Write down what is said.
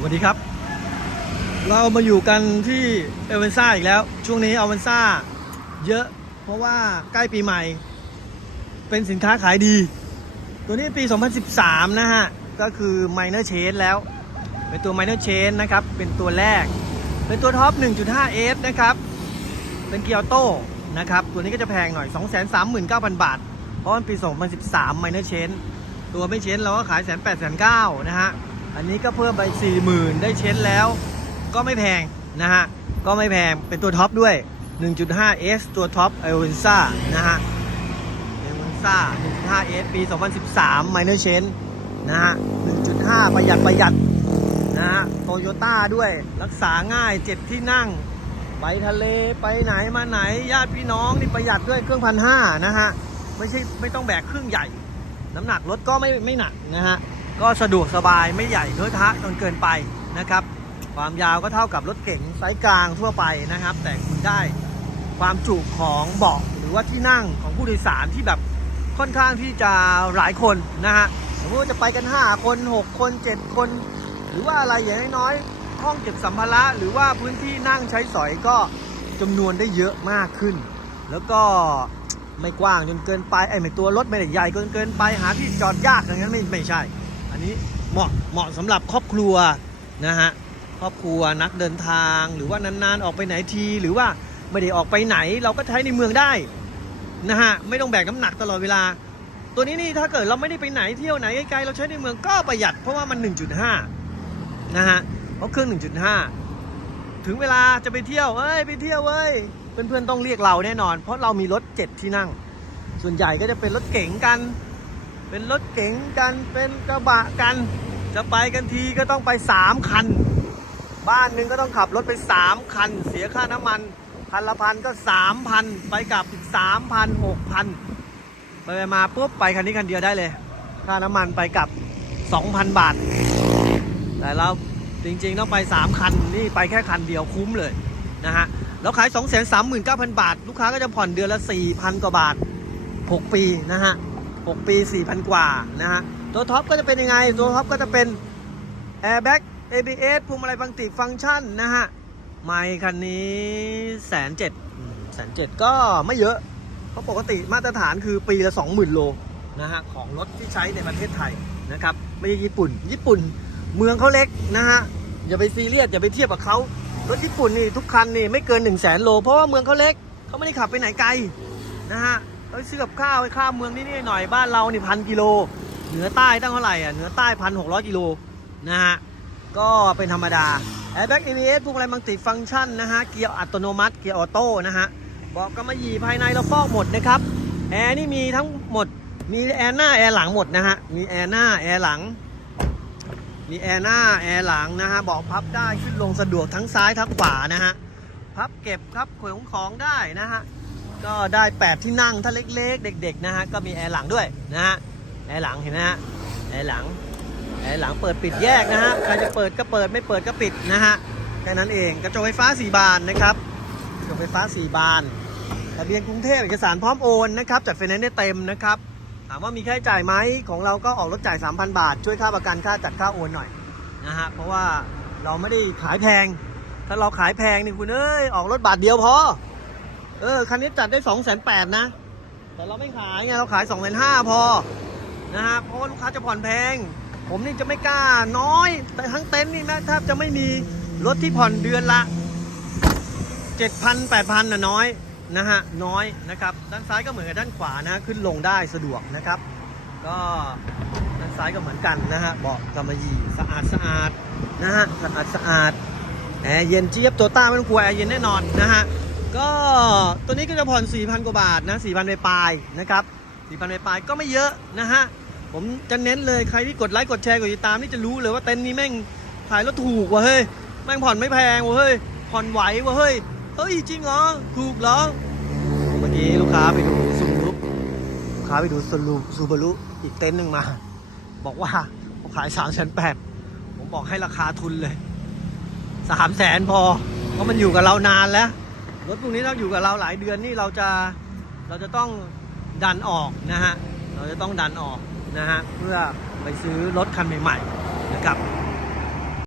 สวัสดีครับ เรามาอยู่กันที่เอเวนซ่าอีกแล้ว ช่วงนี้เอเวนซ่าเยอะ เพราะว่าใกล้ปีใหม่ เป็นสินค้าขายดี ตัวนี้ปี 2013 นะฮะ ก็คือ Minor c h a n g แล้ว เป็นตัว Minor c h a n g นะครับ เป็นตัวแรก เป็นตัวท็อป 1.5S นะครับ เป็นเกียร์โต้นะครับ ตัวนี้ก็จะแพงหน่อย 239,000 บาท เพราะมันปี 2013 Minor c h a n g ตัวไม่เชนเราก็ขายแสนแปดแสนเก้านะฮะ อันนี้ก็เพิ่มไป 4 0,000 ได้เชนแล้ว ก็ไม่แพงนะฮะ ก็ไม่แพง เป็นตัวท็อปด้วย 1.5S ตัวท็อป e l v e n z a นะฮะ e l v e n z a 1.5S ปี 2013 Minor Change นะฮะ 1.5 ประหยัดประหยัดนะฮะ โตโยต้าด้วย รักษาง่าย7ที่นั่ง ไปทะเล ไปไหนมาไหน ญาติพี่น้องนี่ประหยัดด้วยเครื่องพันห้านะฮะ ไม่ใช่ ไม่ต้องแบกเครื่องใหญ่ น้ำหนักรถก็ไม่ไม่หนักนะฮะ ก็สะดวกสบายไม่ใหญ่เทอะทะจนเกินไปนะครับ ความยาวก็เท่ากับรถเก๋งไซส์กลางทั่วไปนะครับ แต่คุณได้ความจุของเบาะหรือว่าที่นั่งของผู้โดยสารที่แบบค่อนข้างที่จะหลายคนนะฮะสมมติว่าจะไปกัน 5 คน 6 คน 7 คน หรือว่าอะไรอย่างน้อยๆห้องเก็บสัมภาระหรือว่าพื้นที่นั่งใช้สอยก็จำนวนได้เยอะมากขึ้น แล้วก็ไม่กว้างจนเกินไปไอ้ไม่ตัวรถไม่ได้ใหญ่เกินเกินไปหาที่จอดยากอย่างนั้นไม่ไม่ใช่ อันนี้เหมาะเหมาะสำหรับครอบครัวนะฮะครอบครัวนักเดินทางหรือว่านานๆออกไปไหนที หรือว่าไม่ได้ออกไปไหนเราก็ใช้ในเมืองได้นะฮะไม่ต้องแบกน้ำหนักตลอดเวลา ตัวนี้นี่ถ้าเกิดเราไม่ได้ไปไหนเที่ยวไหนไกลๆเราใช้ในเมืองก็ประหยัดเพราะว่ามัน 1.5นะฮะเพราะเครื่อง 1.5 ถึงเวลาจะไปเที่ยวเอ้ยไปเที่ยวเว้ยเพื่อนๆต้องเรียกเราแน่นอน เพราะเรามีรถ 7 ที่นั่ง ส่วนใหญ่ก็จะเป็นรถเก๋งกัน เป็นรถเก๋งกันเป็นกระบะกัน จะไปกันทีก็ต้องไป 3 คัน บ้านหนึ่งก็ต้องขับรถไป 3 คัน เสียค่าน้ำมันคันละพันก็ 3,000 ไปกลับอีก 3,000 6,000 ไปมาปุ๊บไปคันนี้คันเดียวได้เลย ค่าน้ำมันไปกลับ 2,000 บาท แต่เราจริงๆต้องไป 3 คัน นี่ไปแค่คันเดียวคุ้มเลยนะฮะเราขาย 239,000 บาท ลูกค้าก็จะผ่อนเดือนละ 4,000 กว่าบาท 6 ปีนะฮะ 6 ปี 4,000 กว่านะฮะ ตัวท็อปก็จะเป็นยังไง ตัวท็อปก็จะเป็น Airbag ABS พวงมาลัยบังติฟังก์ชันนะฮะ ไม่คันนี้แสนเจ็ดแสนเจ็ดก็ไม่เยอะ เพราะปกติมาตรฐานคือปีละ 20,000 โลนะฮะ ของรถที่ใช้ในประเทศไทยนะครับ ไม่ใช่ญี่ปุ่น ญี่ปุ่นเมืองเขาเล็กนะฮะ อย่าไปซีเรียส อย่าไปเทียบกับเขารถญี่ปุ่นนี่ทุกคันนี่ไม่เกิน 1 0 0 0 0แสนโล เพราะว่าเมืองเขาเล็กเขาไม่ได้ขับไปไหนไกลนะฮะ เราซื้อกับข้าวไปข้ามเมืองนิดๆหน่อยบ้านเรานี่พันกิโล เหนือใต้ตั้งเท่าไหร่อะเหนือใต้พันหกร้อยกิโลนะฮะก็เป็นธรรมดา Airbag ABS พวงมาลัยมัลติฟังก์ชันนะฮะเกียร์อัตโนมัติเกียร์ออโต้นะฮะเบอกกำมะหยี่ภายในเราฟอกหมดนะครับแอร์นี่มีทั้งหมดมีแอร์หน้าแอร์หลังหมดนะฮะมีแอร์หน้าแอร์หลังมีแอร์หน้าแอร์หลังนะฮะเบอกพับได้ขึ้นลงสะดวกทั้งซ้ายทั้งขวานะฮะพับเก็บครับขนของของได้นะฮะ ก็ได้ 8 ที่นั่งถ้าเล็ก ๆ เด็ก ๆ นะฮะ ก็มีแอร์หลังด้วยนะฮะ แอร์หลังเห็นไหมฮะ แอร์หลัง แอร์หลังเปิดปิดแยกนะฮะ ใครจะเปิดก็เปิดไม่เปิดก็ปิดนะฮะ แค่นั้นเอง กระจกไฟฟ้า 4 บานนะครับ กระจกไฟฟ้า 4 บานทะเบียนกรุงเทพเอกสารพร้อมโอนนะครับ จัดไฟแนนซ์ได้เต็มนะครับ ถามว่ามีค่าใช้จ่ายไหมของเราก็ออกรถจ่าย 3,000 บาท ช่วยค่าประกันค่าจัดค่าโอนหน่อยนะฮะ เพราะว่าเราไม่ได้ขายแพง ถ้าเราขายแพงนี่คุณเอ้ย ออกรถบาทเดียวพอ เออ คันนี้จัดได้2 8 0 0 0นแปดนะ แต่เราไม่ขายไง เราขาย2 5 0 0 0พอ นะฮะ เพราะว่าลูกค้าจะผ่อนแพง ผมนี่จะไม่กล้าน้อย แต่ทั้งเต็นท์นี่นะแทบจะไม่มีรถที่ผ่อนเดือนละ7,000 8,000นะน้อยนะฮะ น้อยนะครับ ด้านซ้ายก็เหมือนกับด้านขวานะ ขึ้นลงได้สะดวกนะครับ ก็ด้านซ้ายก็เหมือนกันนะฮะ เบาะกำมะหยี่สะอาดสะอาดนะฮะ สะอาดสะอาดแอร์เย็นเจี๊ยบตัวต้าไม่ต้องกลัวแอร์เย็นแน่นอนนะฮะ ก็ตัวนี้ก็จะผ่อน 4,000 กว่าบาทนะ 4,000ไปปลายๆนะครับ 4,000ไปปลายๆก็ไม่เยอะนะฮะ ผมจะเน้นเลยใครที่กดไลค์กดแชร์กดติดตามนี่จะรู้เลยว่าเต็นท์นี้แม่งขายแล้วถูกว่ะเฮ้ย แม่งผ่อนไม่แพงว่ะเฮ้ย ผ่อนไหวว่ะเฮ้ย เฮ้ยจริงเหรอ ถูกเหรอ เมื่อกี้ลูกค้าไปดูซูบารุลูกค้าไปดูซูรุซูบารุอีกเต็นท์หนึ่งมา บอกว่าเขาขาย3ามแสนแปดผมบอกให้ราคาทุนเลยสามแสนพอ เพราะมันอยู่กับเรานานแล้ว รถพวกนี้ถ้าอยู่กับเราหลายเดือนนี่เราจะเราจะต้องดันออกนะฮะ เราจะต้องดันออกนะฮะเพื่อไปซื้อรถคันใหม่ๆนะครับ